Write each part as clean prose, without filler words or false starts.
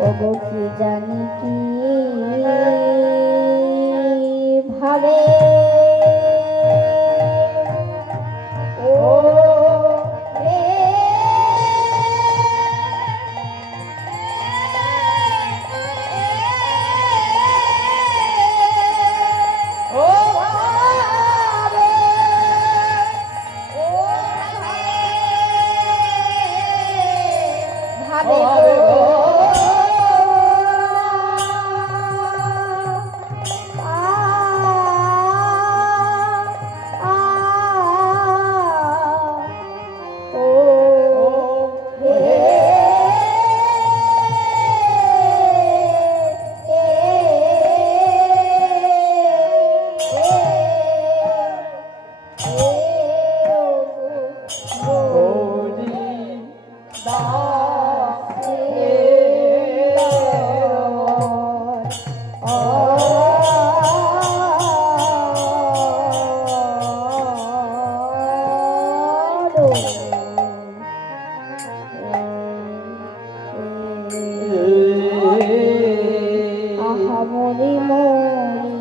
ওগো কি জানি কি ভাবে মরি মরি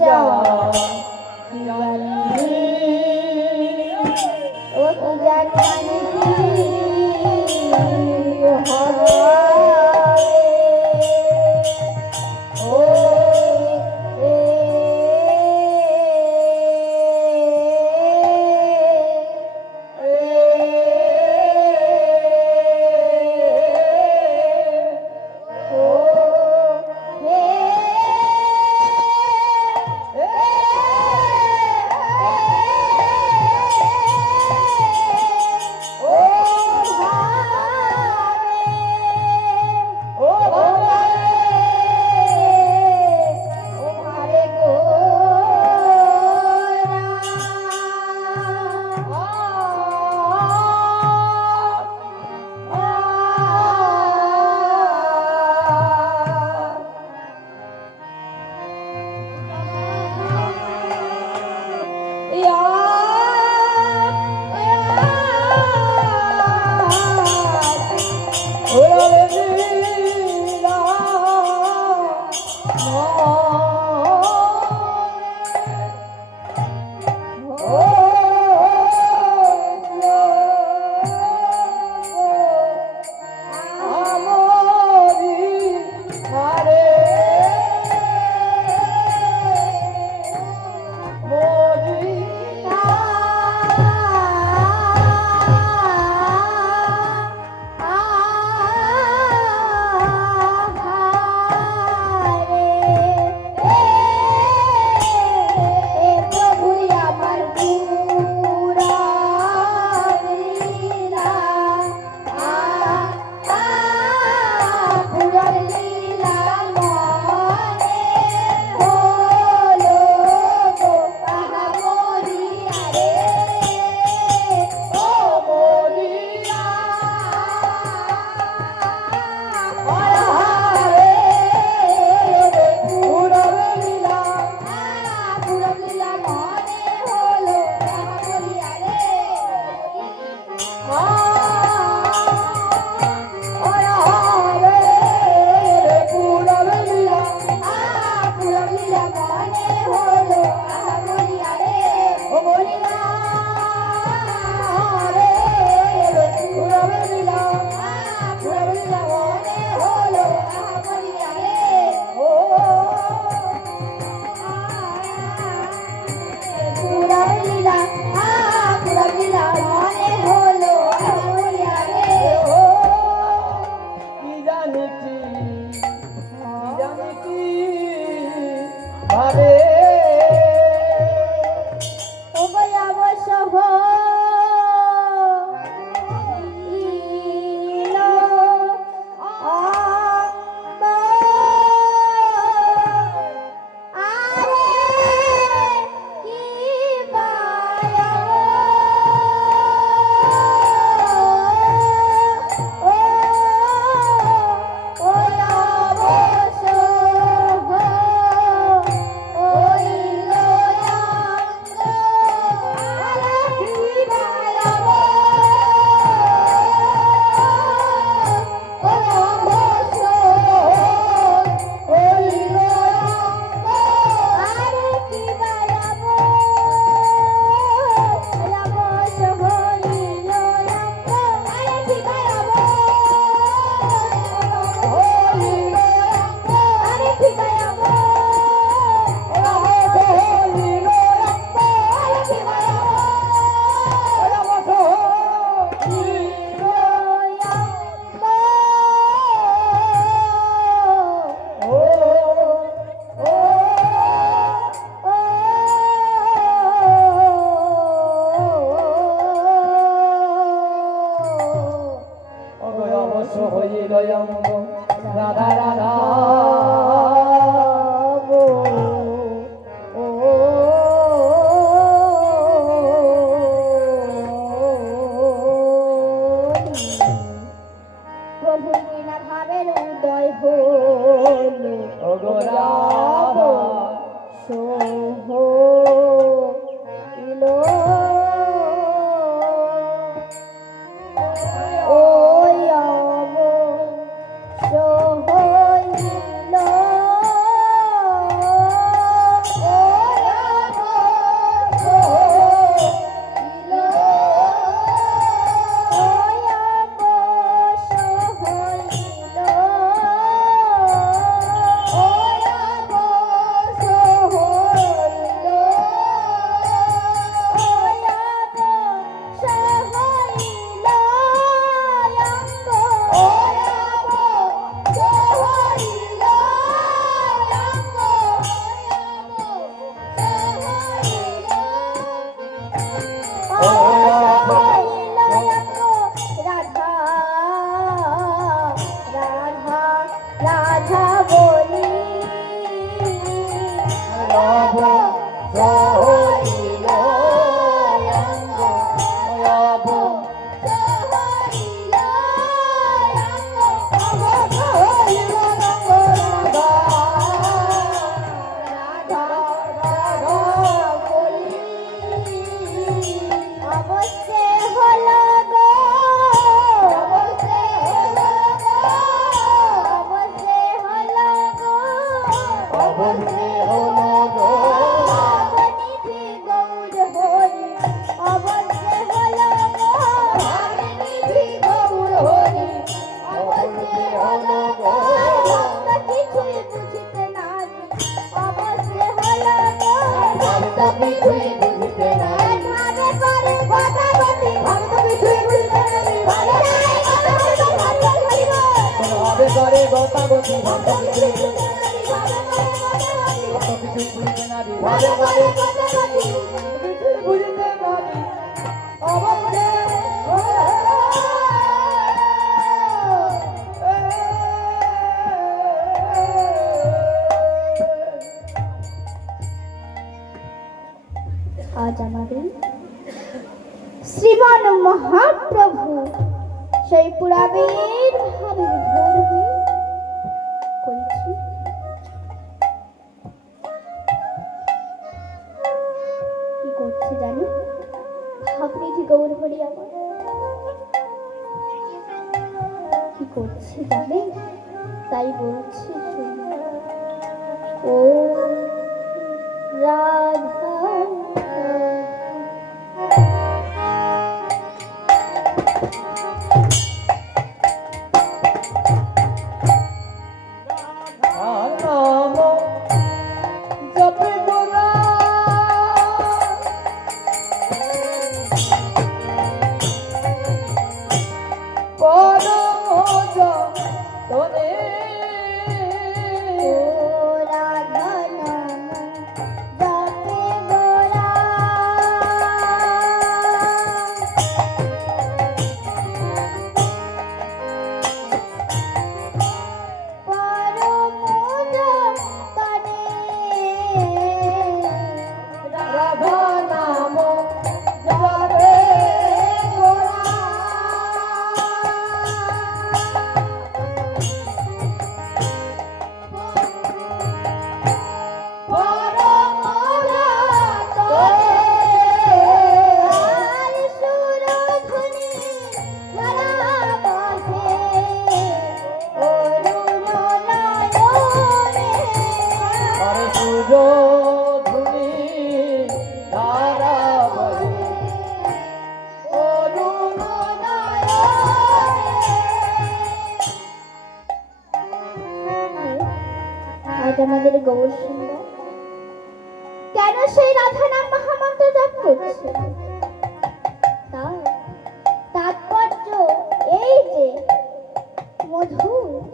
যা ও জানি ও প্রহরিল অঙ্গ অব প্রহরিল অঙ্গ প্রহরিল অঙ্গ রাধা রাধা বলি অবশ্যে হলো গো অবশ্যে হলো অবশ্যে হলো গো অবশ্যে হলো গো ভবনিধি গৌর হরি অবশ্যে হলো গো ভবনিধি গৌর হরি অবশ্যে হলো গো ভক্ত কিছুই বুঝিতে নাহি অবশ্যে হলো গো ভক্ত কিছুই বুঝিতে নাই ভাবে করে ভগবতী ভক্ত কিছুই বুঝিতে নাহি ভাবে ভাবে করে গতাগতি ভক্ত কিছুই ভাবে ভক্ত কিছুই বুঝিতে নাই ভাবে করে কিছুই বুঝিতে নাই অবশ্যে আজ আমাদের শ্রীমান মহাপ্রভু সেই পুরাবের ভাবে ভোর হয়ে করেছি কি করছে জানো ভাবনিধি গৌর হরি আমার কি করছে জানে তাই বলছি শুনুন। ও রাধা নাম জপে গোরা পরম যতনে ও রাধা নাম জপে গোরা পরম যতনে রাধা নাম জপে গোরা পরম যতনে আর সুরধুনি ধারা বহে অরুণ নয়নে আরে সূর্য ধুনি ধারা বহে অরুণ আজ আমাদের গৌর সুন্দর কেন সেই রাধা নাম মহামন্ত্র জপ করছে তার তাৎপর্য এই যে মধু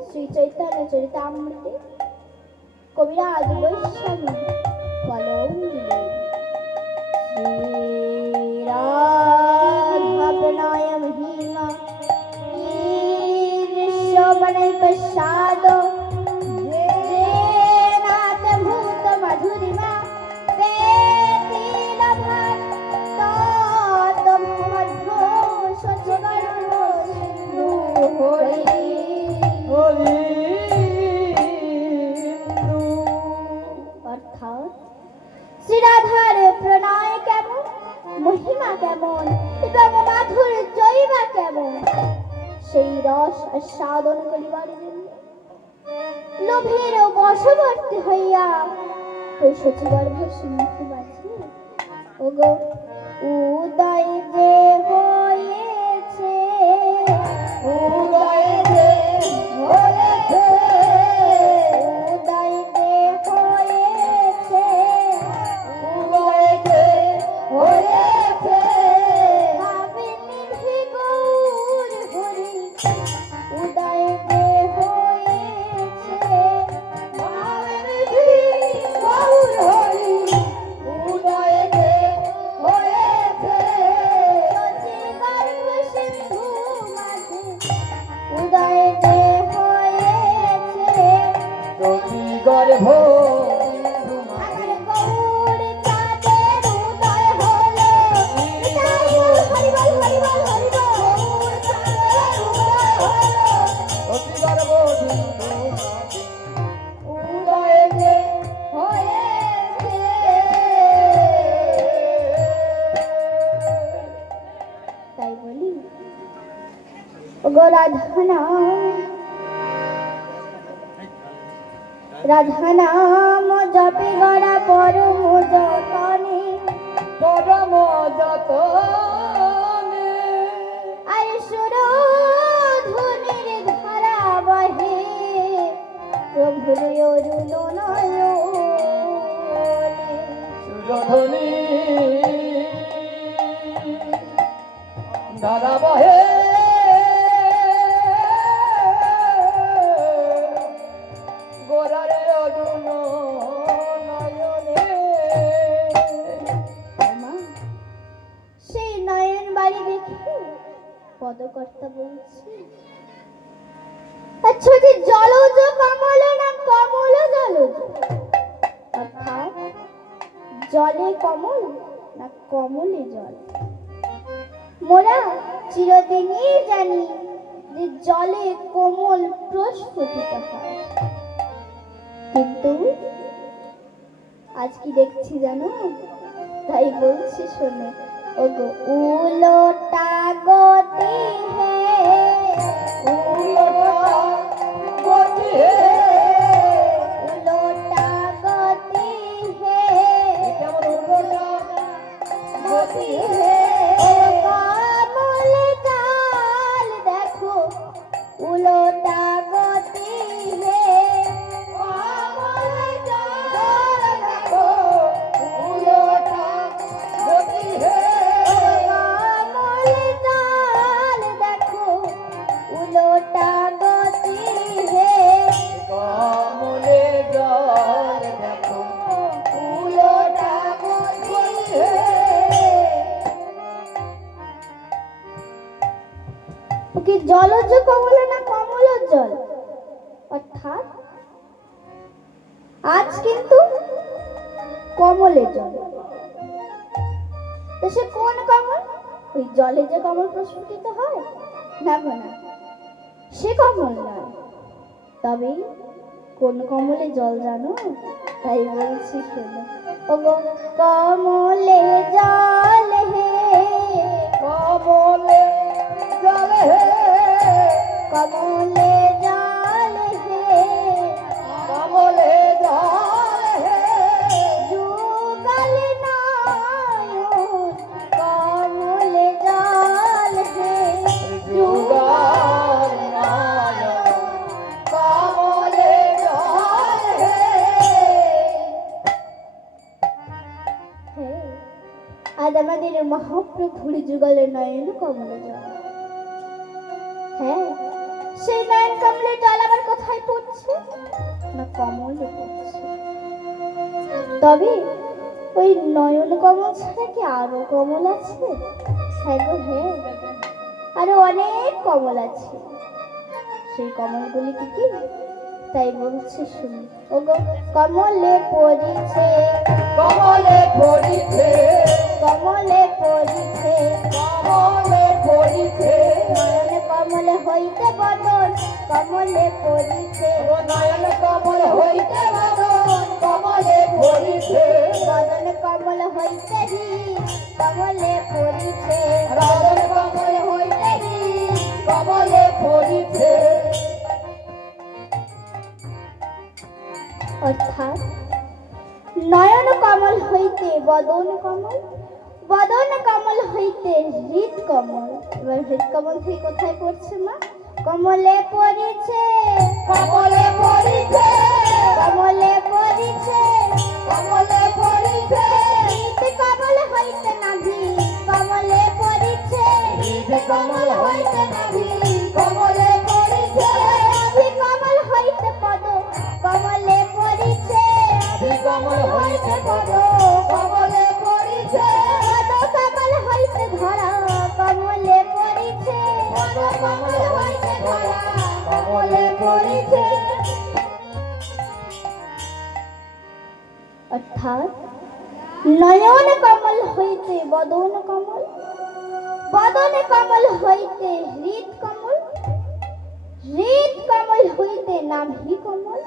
শ্রী চৈতন্য চরিতামৃতে কবিরাজ বৈষ্ণবী কলম দিলেন শ্রীরাধাপ্রণয় মহিমা দৃশ্যবনৈ প্রসাদ নাথ ভূত মধুরিমা বেতিলভার তত মধ্য সচিবর্ণ সিন্ধু হরি হরি অর্থাৎ শ্রীরাধার প্রণয় কেমন মহিমা কেমন এবং মাধুর্যই বা কেমন সেই রস আস্বাদন করিবার জন্য লোভের বশবর্তী হইয়া ওই সচিগর্ভ সিন্ধু মাঝে ওগো উদয় যে হয়েছে উদয় যে হয়েছে উদয় যে হয়েছে উদয় যে হয়েছে ভাবিনি গৌর হরি উদয় যে হয়েছে ভাবনিধি গৌর হরি উদয় যে হয়েছে রাধা নাম রাধা নাম জপে গড়া পরম যতনে পরম যতনে আর সুর ধুনির ধারা বহে প্রভুর অরুণ নয়নে সুরধ্বনি ধারা বহে গোরারে অরুণ নয়নে। মা সেই নয়ন বাড়ি দেখে পদকর্তা বলছে আচ্ছা কি জলজ কমল না কমল জলজ অর্থাৎ জলে কমল না কমলে জল মোরা চিরদিনই জানি যে জলে কোমল প্রস্ফুটিত হয় কিন্তু আজ কি দেখছি জানো তাই বলছি শোনো ওগো উলোটা গতি হে উলোটা গতি হে উলোটা গতি হে কেমন উলোটা গতি হে কমল চাল দেখো উলোটা গতি হে কমল চাল দেখো উলোটা গতি হে কমল চাল দেখো উলোটা গতি হে কমলে জল দেখো উলোটা গতি হে। কি জলজ কমল না কমল জল অর্থাৎ আজ কিন্তু কমলে জল তো সে কোন কমল ওই জলে যে কমল প্রস্ফুটিত হয় না গো না সে কমল নয় তবে কোন কমলে জল জানো তাই বলছি শোনো ওগো কমলে জল হে কমলে জল হে কমলে জল হে কমলে জল হে যুগল নায়ক কমলে জল হে যুগল নায়ক কমলে জল হে। হে, আজ আমাদের মহাপ্রভুর যুগলের নয়ন কমলে জল হ্যাঁ সেই নয়ন কমলে জল আবার কোথায় পড়ছে না কমলে পড়ছে তবে ওই নয়ন কমল ছাড়া কি আরো কমল আছে হ্যাঁ গো হ্যাঁ আরো অনেক কমল আছে সেই কমলগুলি কি কি তাই বলছে শুনি ওগো কমলে পড়িছে কমলে পড়িছে কমলে পড়িছে কমলে পড়িছে নয়ন কমল হইতে বদন কমলে পড়িছে ও নয়ন কমল হইতে বদন কমলে পড়িছে বদন কমল হইতে হি কমলে পড়িছে রাজন কমল হইতে হি কমলে পড়িছে। অর্থাৎ নয়ন কমল হইতে বদন কমল বদন কমল হইতে হৃদ কমল এবার হৃদ কমল থেকে কোথায় পড়ছে মা কমলে পড়িছে কমলে পড়িছে কমলে পড়িছে কমলে পড়িছে হৃদ কমল হইতে নাভি কমলে পড়িছে হৃদ কমল হইতে নাভি কমলে পড়িছে নাভি কমল হইতে পদ কমলে পড়িছে হৃদ কমল হইতে পদ কমলে পড়িছে পদ কমল হইতে ধরা কমলে পড়িছে পদ কমল হইতে ধরা কমলে পড়িছে। অর্থাৎ নয়ন কমল হইতে বদন কমল বদন কমল হইতে হৃদ কমল হৃদ কমল হইতে নাভি কমল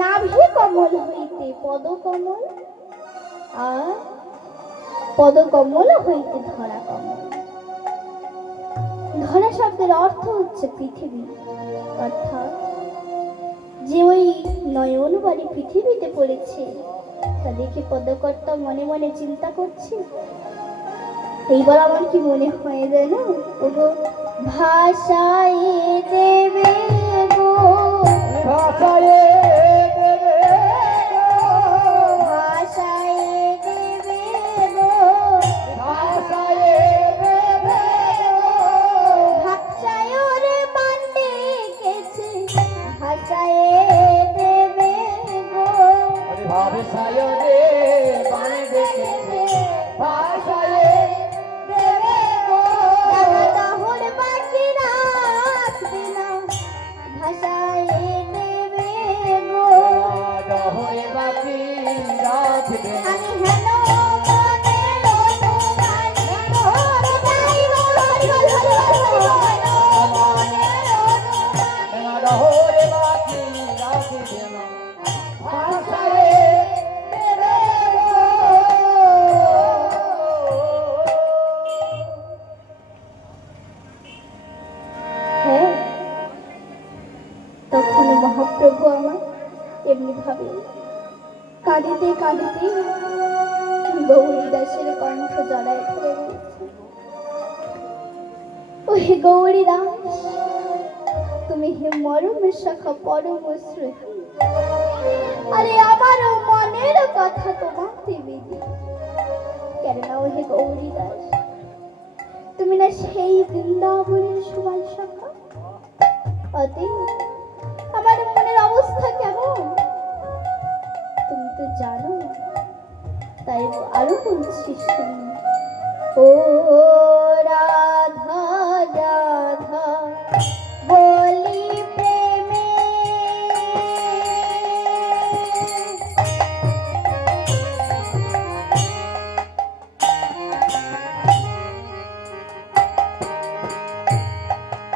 নাভি কমল হইতে পদ কমল আর পদ কমল হইতে ধরা কমল ধরা শব্দের অর্থ হচ্ছে পৃথিবী, অর্থাৎ যে ওই নয়ন বাড়ি পৃথিবীতে পড়েছে তা দেখে পদকর্তা মনে মনে চিন্তা করছে। এইবার আমার কি মনে হয় জানো, ওগো ভাষায় দেবে গো, ভাষায় দেবে ভাষায় দেবে গো, ভাষায় দেবে ভাষায় ওরে মান্ডে গেছে, ভাষায় দেবে গো, ভাষায় রে বানে দেখেছে ভাষায় দেবে গো দহর বাকি রাখবে না, ভাষায় দেবে গো। হয়ে বাকি রাখবে আমি হেন মনের অনুমান করে যাইব, হরি বল, হরি বল, হরি বল, মনের অনুমান। হরে বাকি রাখবে না ভাষায় দেবে গো হ্যাঁ, তখন মহাপ্রভু আমার এমনি ভাবে কাঁদিতে কাঁদিতে গৌরী দাসের কণ্ঠ জড়ায় ধরে বলছে, ও হে গৌরী দাস, তুমি হে মরম শাখা পরম স্মৃতি, আরে আমার মনের কথা তোমাকে বিধি, কেননা ও হে গৌরী দাস, তুমি না সেই বৃন্দাবনের সমান শাখা, অতএব আমার মনের অবস্থা কেমন তুমি তো জানো, তাই আরো বলছি শুনি। ও রাধা রাধা বলি প্রেমে,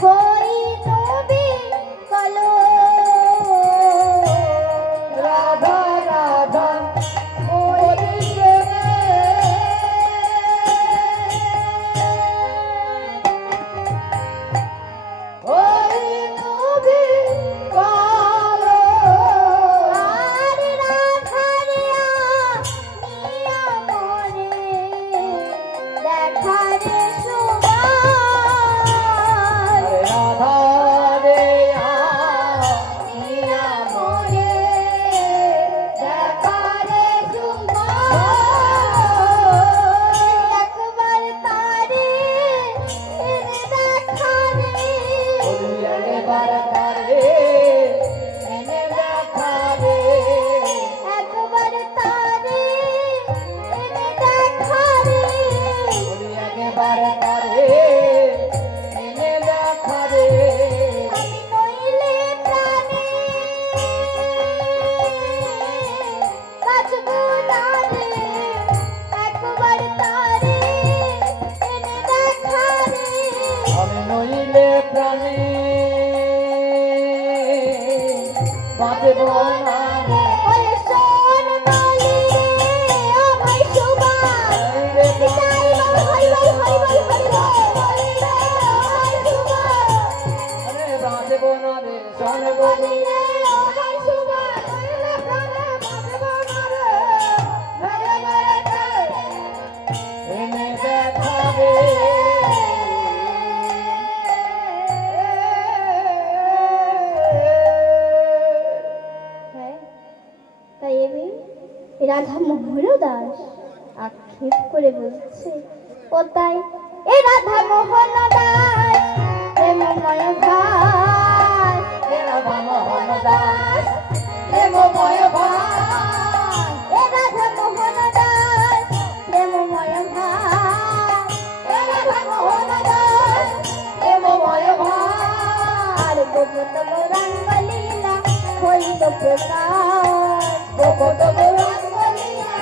হই নবী কলো, রাধা রাধা বলি প্রেমে ওই নবী কালো আর রাধা রিয়া নিয়া মরে, দেখা রে সুবাস, রাধা রে আনিয়া মরে দেখা রে একবার তারে এনে দেখা রে, একবার তারে এনে দেখা রে একবার তারে এনে দেখা রে, একবার তারে এনে দেখা রে আমি নইলে প্রাণে বাঁচব না রে, একবার তারে এনে দেখা রে, আমি নইলে প্রাণে বাঁচব না রে ওরে শোন বলি রে আমায় সুবাস, নিতাই বল হরি বল, হরি বল, হরি বল, বলি রে আমায় সুবাস, আরে বাঁচব না রে শোন বলি বলি রে আমায় সুবাস, নইলে প্রাণে বাঁচব না রে মেরে মেরে চলে এনে দেখা রে হ্যাঁ, তাই এবে রাধা মোহন দাস আক্ষেপ করে বলছে, ও তাই এ রাধা মোহন দাস প্রেমময় ভাস, রাধা মোহন দাস প্রেমময় ভাস এ রাধা মোহন দাস প্রেমময় ভাস, রাধা মোহন দাস প্রেমময় ভাস আর গোপত গৌরাঙ্গ লীলা হইল প্রকাশ, গোপত গৌরাঙ্গ লীলা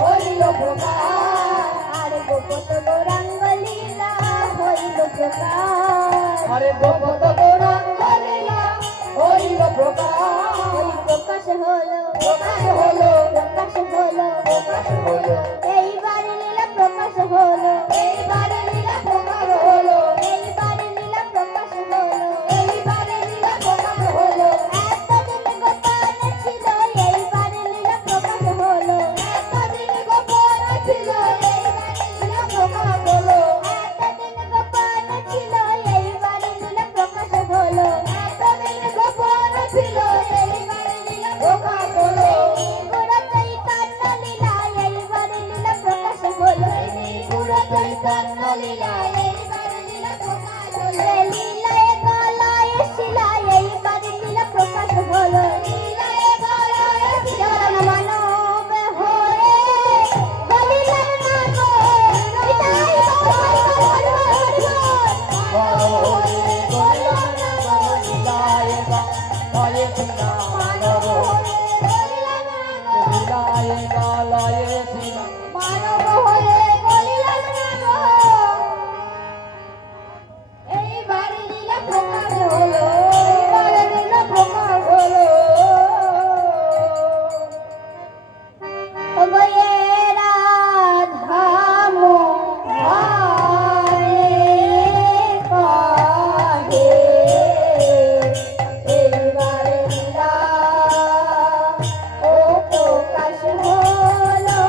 হইল প্রকাশ আর গোপত গৌরাঙ্গ লীলা হইল প্রকাশ, আরে গোপত গৌরাঙ্গ লীলা হইল প্রকাশ ওই প্রকাশ হলো, প্রকাশ হলো প্রকাশ হলো, প্রকাশ হলো এইবার লীলা প্রকাশ হলো, এইবার লীলা প্রকাশ হলো এইবার লীলা চৈতন্য লীলায় এইবার লীলা প্রকাশ হলো লীলায় গলায় শিলায় এইবার লীলা প্রকাশ হলো লীলায় গলায় জগন মানব হয়ে গলিলাম না গো নিতাই গৌর মানব হয়ে গলিলাম না গো এইবার লীলা প্রকাশ হলো এইবার লীলা প্রকাশ হলো ওগো এ রাধা মোহনে কাহে এইবার লীলা ও প্রকাশ হলো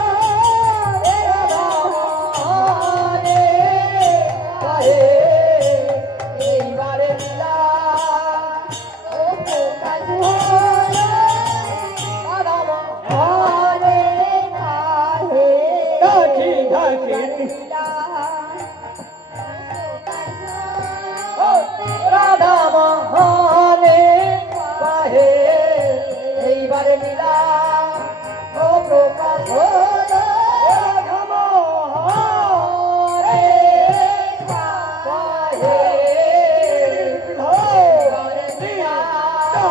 এ রাধা মোহনে কাহে এইবারে লীলা ও প্রকাশ হলো রাধা মোহনে কাহে ঢাকি ঢাকি লীলা রাধা মোহনে কাহে এইবারে লীলা ও প্রকাশ হলো রাধা মোহনে কাহে এইবারে লীলা ও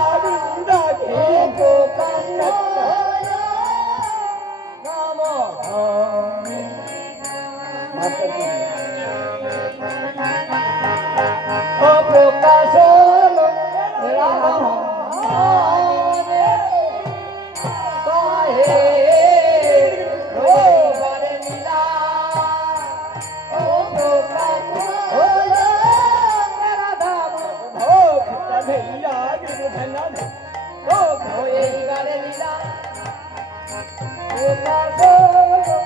প্রকাশ হলো রাধা মোহনে ও প্রকাশ হলো রাধা মোহনে কাহে এইবারে লীলা ও প্রকাশ হলো রাধা মোহনে এইবারে লীলা প্রকাশ হলো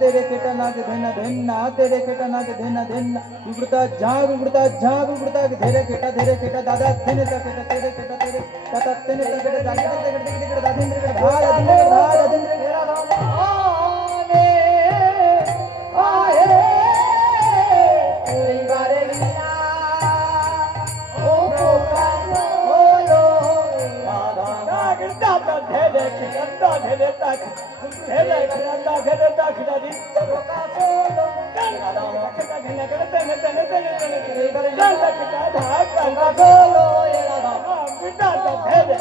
तेरे केटा नाग धेना धेना तेरे केटा नाग धेना धेना विवृता झाग विवृता धेरे केटा दादा धेने ता केटा तेरे ताता तेने ता केटा दादा केटा दादिंद्र केटा भाग दादिंद्र घेरा रामे आहे এইবারে লীলা ও প্রকাশ হলো রাধা নাগ দাদা ধেরে কেটা ধেরে তাক ধেরে কেটা ধেরে তাক দাদি প্রকাশ হলো রাধা কেটা ঘেনা কেটা তেনে তেনে তেনে তেনে এইবারে লীলা কেটা ধাক প্রকাশ হলো রাধা দাদা ধেরে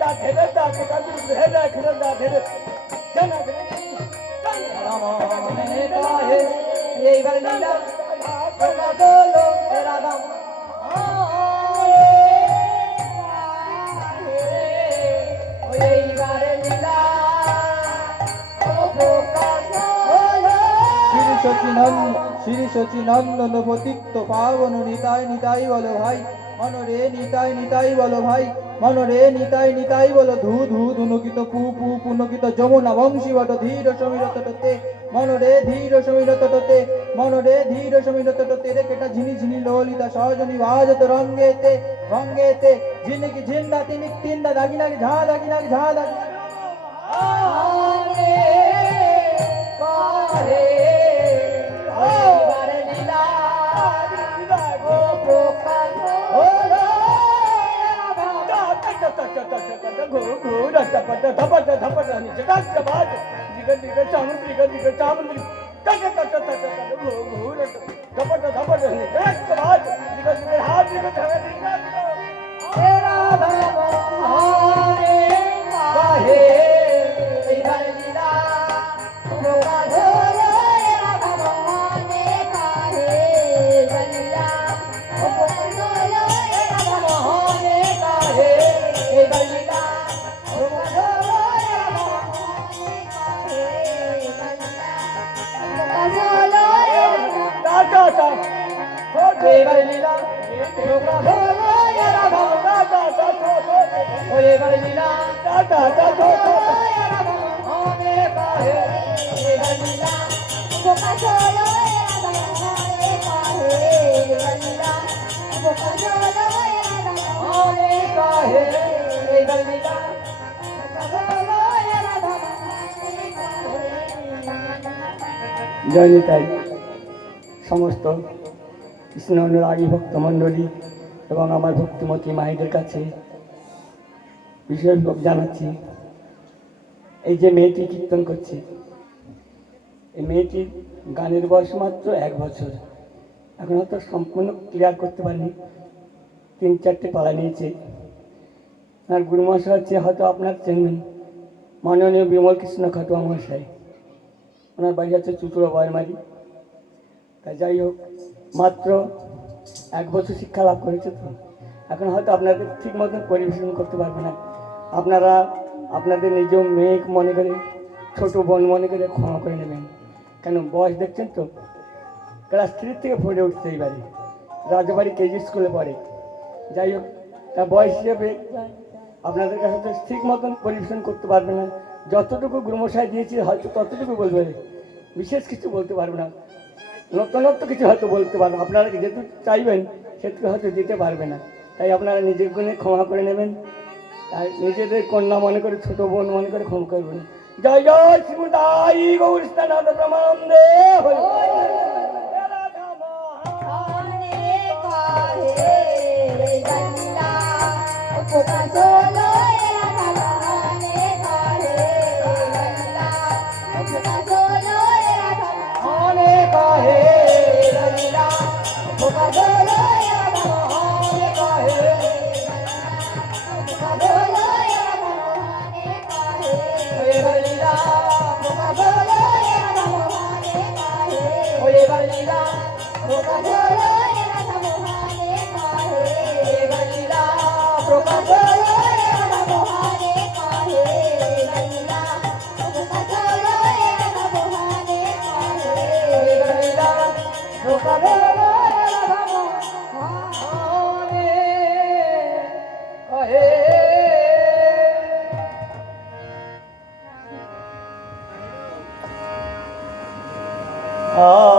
দা ধেরে তাক দাদি ধেরে কেটা দা ধেরে জানা রাধা মনে কাহে এইবারে লীলা প্রকাশ হলো রাধা এইবারে লীলা ও প্রকাশ হলো শ্রী সচিনন্দন পতিত্ব পাবন নিতাই নিতাই বলো ভাই মনরে নিতাই নিতাই বলো ভাই মনরে নিতাই নিতাই বলো ধু ধু ধুনকিত পু পু পুনকিত যমুনা বংশী বট ধীর সমীরত তে মনরে ধীর সমীরত তে মনরে ধীর সমীরত তে রে কেটা ঝিনি ঝিনি ললিতা সহজনি বাজত রঙ্গেতে ঝিনকি ঝিন্দা তিনিক তিন্দা দাগিনাকি ঝা দাগিনাকি ঝা দাগি আরে কারে এইবারে লীলা ও প্রকাশ হলো এবার লীলা প্রকাশ হলো রাধা রাধা এবার লীলা রাধা রাধা অনেক আহে এবার লীলা প্রকাশ হলো রাধা রাধারে কাহে বলিলা প্রকাশ হলো রাধা অনেক আহে এবার লীলা জয় নিতাই। সমস্ত কৃষ্ণ অনুরাগী ভক্তমণ্ডলী এবং আমার ভক্তিমতী মায়েদের কাছে বিশেষ জানাচ্ছি, এই যে মেয়েটি কীর্তন করছে, এই মেয়েটির গানের বয়স মাত্র 1 বছর। এখন হয়তো সম্পূর্ণ ক্লিয়ার করতে পারিনি, 3-4টে পালা নিয়েছে। আর গুরুমশাই হচ্ছে, হয়তো আপনার চেনবেন, মাননীয় বিমল কৃষ্ণ খাটুয়া মহাশয়। ওনার বাড়ি হচ্ছে চুচুড়া বয়মারি। তা যাই হোক, মাত্র 1 বছর শিক্ষা লাভ করেছে, তো এখন হয়তো আপনাদের ঠিক মতন পরিবেশন করতে পারবে না। আপনারা আপনাদের নিজ মেয়ে মনে করে, ছোট বোন মনে করে ক্ষমা করে নেবেন। কেন বয়স দেখছেন তো, ক্লাস 3 থেকে 4 উঠছে এইবারে, রাজবাড়ি কেজি স্কুলে পড়ে। যাই হোক, তা বয়স হিসেবে আপনাদের কাছে তো ঠিক মতন পরিবেশন করতে পারবে না। যতটুকু গুরুমশাই দিয়েছি হয়তো ততটুকু বলবে, বিশেষ কিছু বলতে পারবে না। নতুনত্ব কিছু হয়তো বলতে পারবে, আপনারা যেহেতু চাইবেন সেটুকু হয়তো দিতে পারবে না। তাই আপনারা নিজের গুণে ক্ষমা করে নেবেন। তাই নিজেদের কন্যা মনে করে, ছোট বোন মনে করে ক্ষমা করবেন। জয় জয় শ্রীমতাই গৌর স্থানাথ ব্রহ্মানন্দে হরি। প্রকাশ হলো রাধা মহানে কাহে বলিলা প্রকাশ হলো রাধা অনেক আহে লীলা প্রকাশ হলো রাধা অনেক আহে প্রকাশ হলো রাধা মহানে কাহে এবার লীলা প্রকাশ হলো রাধা মহানে কাহে এবার লীলা প্রকাশ প্রকাশ হলো রাধা মহানে কাহে এবার লীলা প্রকাশ হলো রাধা মহানে কাহে বলিলা প্রকাশ হলো রাধা মহানে কাহে এবার লীলা প্রকাশ হলো রাধা অনেক আহে। আ